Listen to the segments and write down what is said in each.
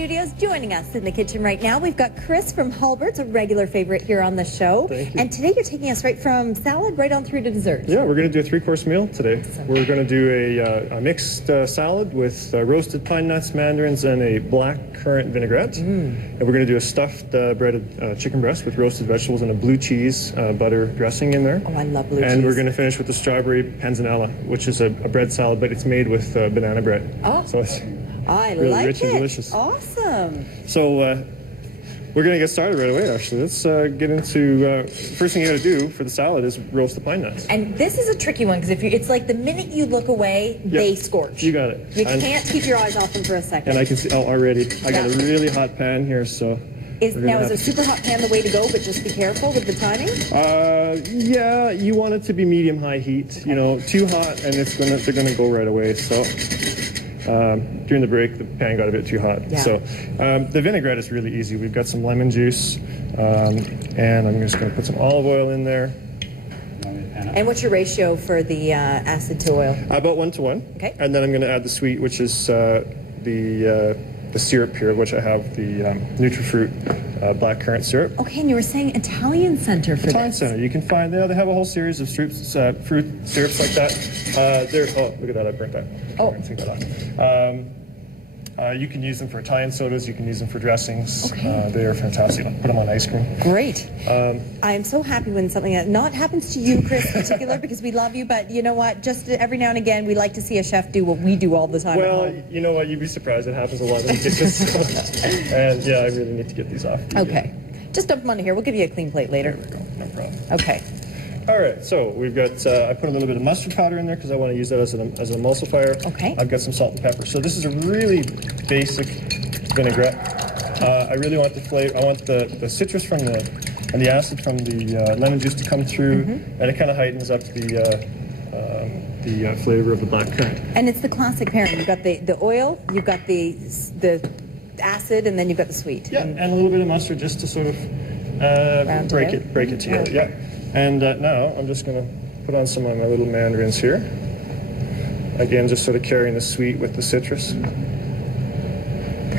studios. Joining us in the kitchen right now, we've got Chris from Hulbert's, a regular favorite here on the show. Thank you. And today you're taking us right from salad right on through to dessert. Yeah, we're going to do a three-course meal today. Awesome. We're going to do a mixed salad with roasted pine nuts, mandarins, and a black currant vinaigrette. And we're going to do a stuffed breaded chicken breast with roasted vegetables and a blue cheese butter dressing in there. Oh, I love blue cheese. And we're going to finish with the strawberry panzanella, which is a bread salad, but it's made with banana bread. Oh, so it's I really like rich it. and delicious. Awesome. So we're going to get started right away, actually. Let's get into, first thing you got to do for the salad is roast the pine nuts. And this is a tricky one, because it's like the minute you look away, they scorch. You got it. You can't keep your eyes off them for a second. And I can see, already, I got a really hot pan here, so... Is a super hot pan the way to go, but just be careful with the timing? Yeah, you want it to be medium-high heat. You know, too hot, and they're gonna go right away, so... during the break, the pan got a bit too hot. Yeah. So the vinaigrette is really easy. We've got some lemon juice, and I'm just going to put some olive oil in there. And what's your ratio for the acid to oil? About 1 to 1. Okay. And then I'm going to add the sweet, which is the syrup here, which I have the Nutrifruit black currant syrup. Okay, and you were saying Italian center for Italian this. center. You can find, they have a whole series of fruit syrups like that. Oh, look at that, I burnt that. Oh. Take that off. You can use them for Italian sodas, you can use them for dressings. Okay. They are fantastic. I'll put them on ice cream. Great. I am so happy when something that not happens to you, Chris, in particular, because we love you, but you know what? Just every now and again, we like to see a chef do what we do all the time at Well, home. you know what? You'd be surprised. It happens a lot in the kitchen. And yeah, I really need to get these off. Okay. Just dump them onto here. We'll give you a clean plate later. There we go. No problem. Okay. All right, so we've got, I put a little bit of mustard powder in there because I want to use that as an emulsifier. Okay. I've got some salt and pepper. So this is a really basic vinaigrette. I really want the flavor, I want the citrus from and the acid from the lemon juice to come through, and it kind of heightens up the flavor of the black currant. And it's the classic pairing. You've got the oil, you've got the acid, and then you've got the sweet. Yeah, and a little bit of mustard just to sort of break it together. Yeah. And now I'm just going to put on some of my little mandarins here. Again, just sort of carrying the sweet with the citrus.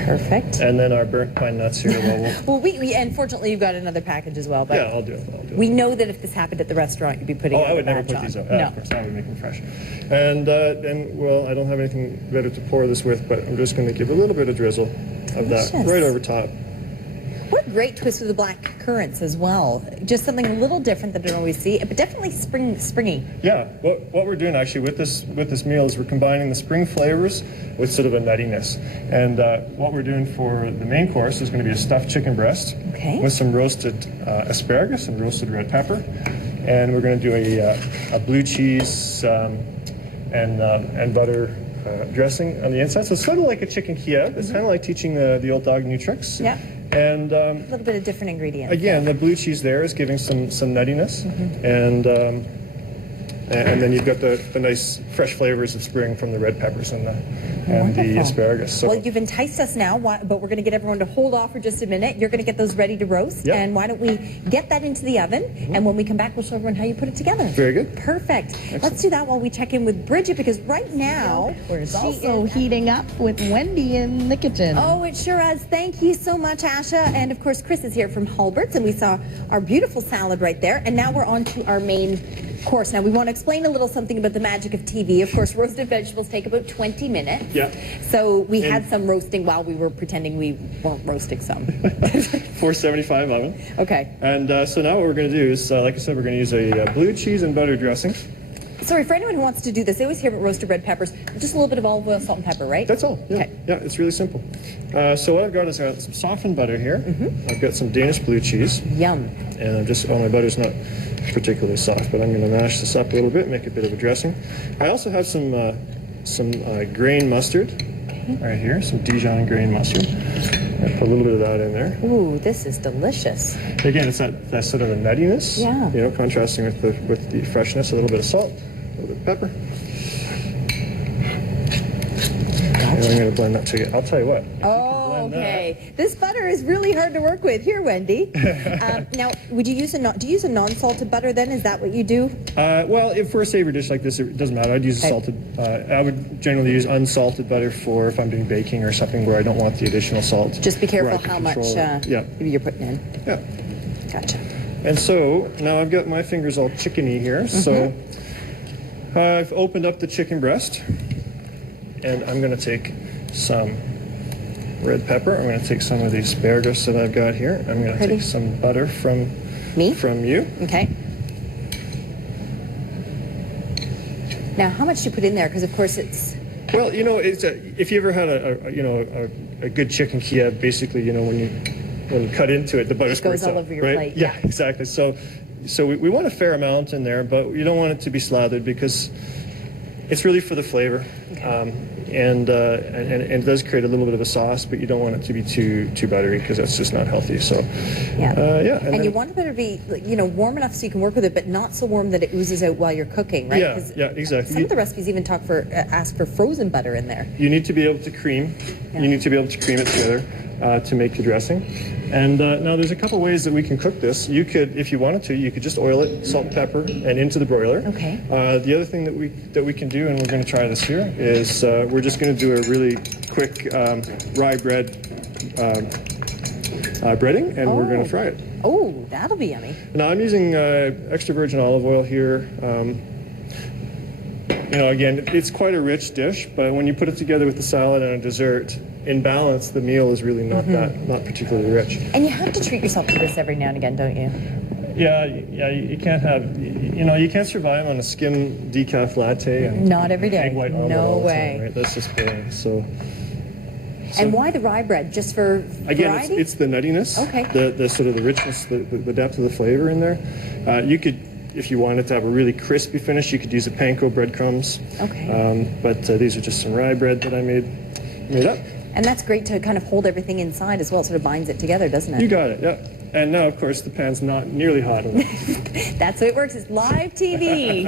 Perfect. And then our burnt pine nuts here. Well, we unfortunately you've got another package as well. But yeah, I'll do it. We know that if this happened at the restaurant, you'd be putting. Oh, I would never put these up. No. Of course, I would make them fresh. And well, I don't have anything better to pour this with, but I'm just going to give a little bit of drizzle of that right over top. What a great twist with the black currants as well. Just something a little different that I don't always see, but definitely springy. Yeah, what we're doing actually with this meal is we're combining the spring flavors with sort of a nuttiness. And what we're doing for the main course is going to be a stuffed chicken breast with some roasted asparagus and roasted red pepper. And we're going to do a blue cheese and butter dressing on the inside. So it's sort of like a chicken Kiev. It's kind of like teaching the old dog new tricks. Yeah. And a little bit of different ingredients. Again, the blue cheese there is giving some nuttiness, and then you've got the nice fresh flavors of spring from the red peppers and the asparagus. So, well, you've enticed us now, but we're going to get everyone to hold off for just a minute. You're going to get those ready to roast, and why don't we get that into the oven, and when we come back, we'll show everyone how you put it together. Very good. Perfect. Excellent. Let's do that while we check in with Bridget, because right now it's also heating up with Wendy in the kitchen. Oh, it sure is. Thank you so much, Asha. And of course, Chris is here from Hulbert's, and we saw our beautiful salad right there. And now we're on to our main course. Now, we want to explain a little something about the magic of TV. Of course, roasted vegetables take about 20 minutes. Yeah. So we had some roasting while we were pretending we weren't roasting some. 475 oven. Okay. And so now what we're going to do is, like I said, we're going to use a blue cheese and butter dressing. Sorry, for anyone who wants to do this, they always hear about roasted red peppers. Just a little bit of olive oil, salt, and pepper, right? That's all. Yeah. Okay. Yeah, it's really simple. So what I've got is I've got some softened butter here. I've got some Danish blue cheese. Yum. And I'm just, my butter's not particularly soft, but I'm going to mash this up a little bit, make a bit of a dressing. I also have some grain mustard right here, some Dijon grain mustard. I put a little bit of that in there. Ooh, this is delicious. Again, it's that sort of a nuttiness. Yeah. You know, contrasting with the freshness. A little bit of salt, a little bit of pepper. And I'm going to blend that together. I'll tell you what. Oh, Okay. This butter is really hard to work with. Here, Wendy. Now, would you use do you use a non-salted butter then? Is that what you do? Well, if for a savory dish like this, it doesn't matter. I'd use salted. I would generally use unsalted butter for if I'm doing baking or something where I don't want the additional salt. Just be careful how much you're putting in. Yeah. Gotcha. And so now I've got my fingers all chickeny here. So I've opened up the chicken breast, and I'm going to take some red pepper. I'm going to take some of the asparagus that I've got here. I'm going to take some butter from you. Okay. Now, how much do you put in there? Because of course it's. Well, it's if you ever had a good chicken Kiev, basically, when you cut into it, the butter goes all over your plate. Yeah, exactly. So we want a fair amount in there, but you don't want it to be slathered because it's really for the flavor. Okay. And it does create a little bit of a sauce, but you don't want it to be too buttery because that's just not healthy. So and you want the butter to be warm enough so you can work with it, but not so warm that it oozes out while you're cooking, right? Yeah, exactly. Some of the recipes even ask for frozen butter in there. You need to be able to cream. Yeah. You need to be able to cream it together to make the dressing. And now there's a couple ways that we can cook this. You could, if you wanted to, you could just oil it, salt and pepper, and into the broiler. Okay. The other thing that we can do, and we're going to try this here, is we're just going to do a really quick rye bread breading, and we're going to fry it. Oh, that'll be yummy. Now I'm using extra virgin olive oil here. Again, it's quite a rich dish, but when you put it together with the salad and a dessert, in balance, the meal is really not particularly rich. And you have to treat yourself to this every now and again, don't you? Yeah. You can't have, you can't survive on a skim decaf latte and not every day. Egg white omelet No all the way. time, right? That's just boring. So. And why the rye bread? Just for again, variety? it's the nuttiness. Okay. The sort of the richness, the depth of the flavor in there. You could, if you wanted to have a really crispy finish, you could use a panko breadcrumbs. Okay. But these are just some rye bread that I made up. And that's great to kind of hold everything inside as well. It sort of binds it together, doesn't it? You got it, yeah. And now, of course, the pan's not nearly hot enough. That's how it works. It's live TV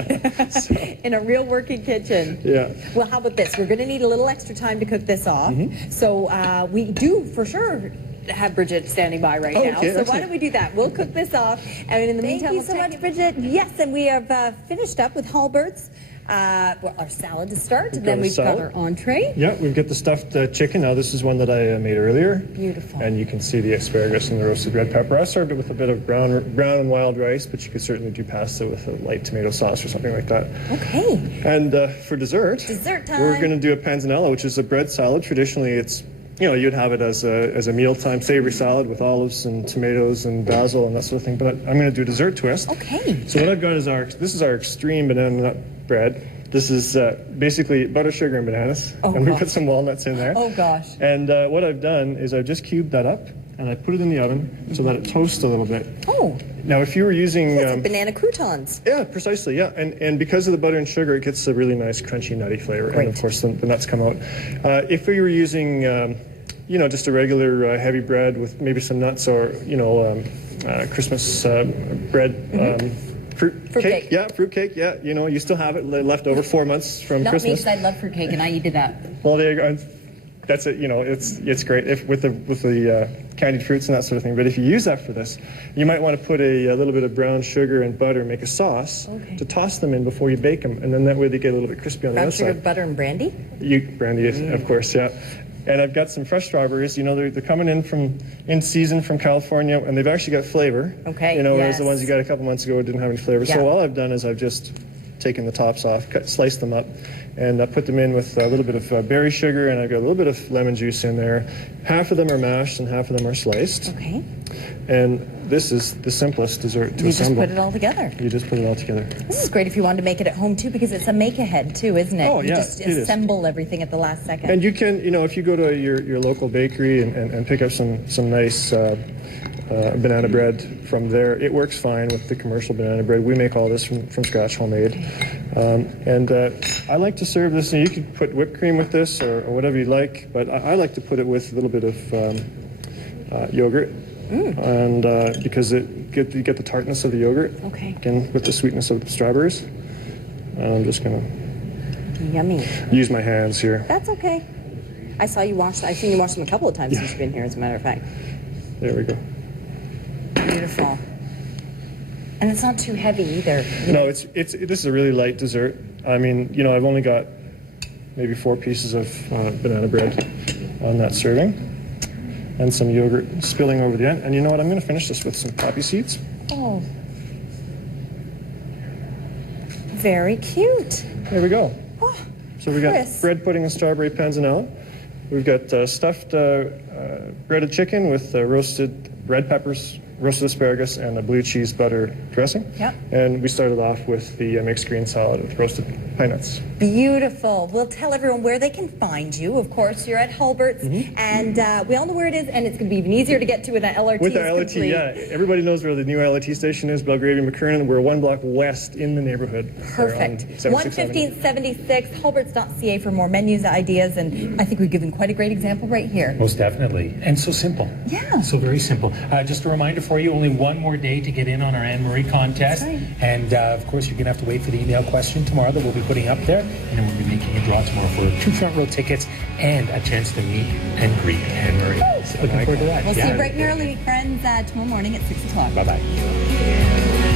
in a real working kitchen. Yeah. Well, how about this? We're going to need a little extra time to cook this off. So we do, for sure, have Bridget standing by right now. So excellent. why don't we do that? We'll cook this off. And in the meantime, thank you so much, Bridget. Yes, and we have finished up with Hulbert's. Our salad to start, and then we've got our entree. Yeah, we've got the stuffed chicken. Now, this is one that I made earlier. Beautiful. And you can see the asparagus and the roasted red pepper. I served it with a bit of brown and wild rice, but you could certainly do pasta with a light tomato sauce or something like that. Okay. And for dessert time. We're going to do a panzanella, which is a bread salad. Traditionally, it's you'd have it as a mealtime savory salad with olives and tomatoes and basil and that sort of thing. But I'm going to do a dessert twist. Okay. So what I've got is this is our extreme banana nut bread. This is basically butter, sugar, and bananas. And we put some walnuts in there. Oh, gosh. And what I've done is I've just cubed that up, and I put it in the oven so that it toasts a little bit. Oh. Now, if you were using... It's like banana croutons. Yeah, precisely, yeah. And because of the butter and sugar, it gets a really nice, crunchy, nutty flavor. Great. And, of course, the nuts come out. If we were using, just a regular heavy bread with maybe some nuts or, Christmas bread... Fruit cake. Yeah, fruit cake. Yeah, you still have it left over 4 months from Christmas. Not me, because I love fruit cake, and I eat that. Well, there you go. That's it. It's great with the candied fruits and that sort of thing. But if you use that for this, you might want to put a little bit of brown sugar and butter, make a sauce to toss them in before you bake them, and then that way they get a little bit crispy on the outside. Brown sugar, butter, and brandy. Brandy, of course, yeah. And I've got some fresh strawberries. They're coming in season from California, and they've actually got flavor. Okay. Whereas the ones you got a couple months ago didn't have any flavor. Yeah. So all I've done is I've just taken the tops off, sliced them up, and put them in with a little bit of berry sugar, and I've got a little bit of lemon juice in there. Half of them are mashed, and half of them are sliced. Okay. And this is the simplest dessert to assemble. You just put it all together. You just put it all together. This is great if you wanted to make it at home, too, because it's a make-ahead, too, isn't it? Oh, yeah, You just assemble everything at the last second. And you can, if you go to your local bakery and pick up some nice banana bread from there, it works fine with the commercial banana bread. We make all this from scratch, homemade. And I like to serve this, and you could put whipped cream with this or whatever you like, but I like to put it with a little bit of yogurt. And because you get the tartness of the yogurt, again with the sweetness of the strawberries. And I'm just gonna Yummy. use my hands here. That's okay. I saw you wash. I've seen you wash them a couple of times since you've been here, as a matter of fact. There we go. Beautiful. And it's not too heavy either. No, this is a really light dessert. I mean, you know, I've only got maybe 4 pieces of banana bread on that serving, and some yogurt spilling over the end. And you know what? I'm going to finish this with some poppy seeds. Oh. Very cute. There we go. Oh, so we got Chris. bread pudding and strawberry panzanella. We've got stuffed breaded chicken with roasted red peppers, roasted asparagus, and a blue cheese butter dressing. Yep. And we started off with the mixed green salad with roasted pine nuts. Beautiful. We'll tell everyone where they can find you. Of course, you're at Hulbert's, and we all know where it is, and it's going to be even easier to get to with that LRT. With our LRT, yeah. Everybody knows where the new LRT station is, Belgravia, McKernan. We're 1 block west in the neighborhood. Perfect. 11576, hulberts.ca for more menus, ideas, and I think we've given quite a great example right here. Most definitely. And so simple. Yeah. So very simple. Just a reminder for you, only 1 more day to get in on our Anne-Marie contest. That's right. And of course, you're going to have to wait for the email question tomorrow that we'll be putting up there. And then we'll be making a draw tomorrow for 2 front row tickets and a chance to meet and greet Anne-Marie. So looking forward to that. We'll see you bright and early, friends, tomorrow morning at 6 o'clock. Bye-bye.